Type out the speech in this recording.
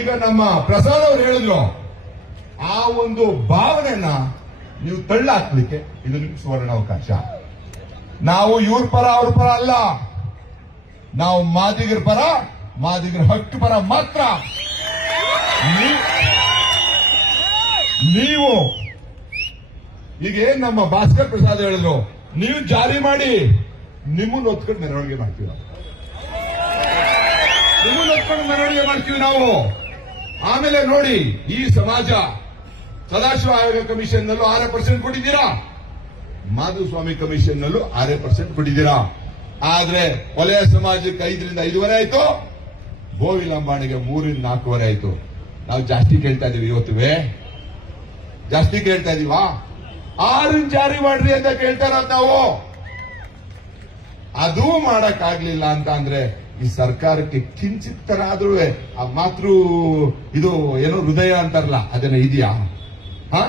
ನಮ್ಮ ಪ್ರಸಾದ್ ಅವರು ಹೇಳಿದ್ರು, ಆ ಒಂದು ಭಾವನೆಯನ್ನ ನೀವು ತಳ್ಳಾಕ್ಲಿಕ್ಕೆ ಇದು ನಿಮ್ಗೆ ಸುವರ್ಣ ಅವಕಾಶ. ನಾವು ಇವ್ರ ಪರ, ಅವ್ರ ಪರ ಅಲ್ಲ. ನಾವು ಮಾದಿಗರ ಪರ, ಮಾದಿಗರ ಹಕ್ಕು ಪರ ಮಾತ್ರ. ನೀವು, ಈಗ ಏನ್ ನಮ್ಮ ಭಾಸ್ಕರ್ ಪ್ರಸಾದ್ ಹೇಳಿದ್ರು, ನೀವು ಜಾರಿ ಮಾಡಿ, ನಿಮ್ಮನ್ನ ಒತ್ಕೊಂಡು ಮೆರವಣಿಗೆ ಮಾಡ್ತೀವಿ ನಾವು. ನಿಮ್ಮನ್ನ ಒತ್ಕೊಂಡು ಮೆರವಣಿಗೆ ಮಾಡ್ತೀವಿ ನಾವು. ಆಮೇಲೆ ನೋಡಿ ಈ ಸಮಾಜ ಸದಾಶಿವ ಆಯೋಗ ಕಮಿಷನ್ ನಲ್ಲೂ ಆರೇ ಪರ್ಸೆಂಟ್ ಕೊಟ್ಟಿದ್ದೀರಾ? ಮಾಧುಸ್ವಾಮಿ ಕಮಿಷನ್ ನಲ್ಲೂ ಆರೇ ಪರ್ಸೆಂಟ್ ಕೊಟ್ಟಿದ್ದೀರಾ? ಆದ್ರೆ ಕೊಲೆಯ ಸಮಾಜಕ್ಕೆ ಐದರಿಂದ ಐದುವರೆ ಆಯ್ತು ಗೋವಿಲ್ ಅಂಬಾಣಿಗೆ ಮೂರಿಂದ ನಾಲ್ಕೂವರೆ ಆಯ್ತು. ನಾವು ಜಾಸ್ತಿ ಕೇಳ್ತಾ ಇದೀವಿ ಇವತ್ತುವೆ. ಜಾಸ್ತಿ ಕೇಳ್ತಾ ಇದೀವಾ? ಆರು ಜಾರಿ ಮಾಡ್ರಿ ಅಂತ ಕೇಳ್ತಾರ ನಾವು. ಅದು ಮಾಡಕ್ ಆಗ್ಲಿಲ್ಲ ಅಂತ ಅಂದ್ರೆ ಈ ಸರ್ಕಾರಕ್ಕೆ ಕಿಂಚಿತ್ತರಾದ್ರೂ ಆ ಮಾತೃ ಇದು ಏನೋ ಹೃದಯ ಅಂತಾರಲ್ಲ ಅದನ್ನ ಇದೆಯಾ? ಹಾ?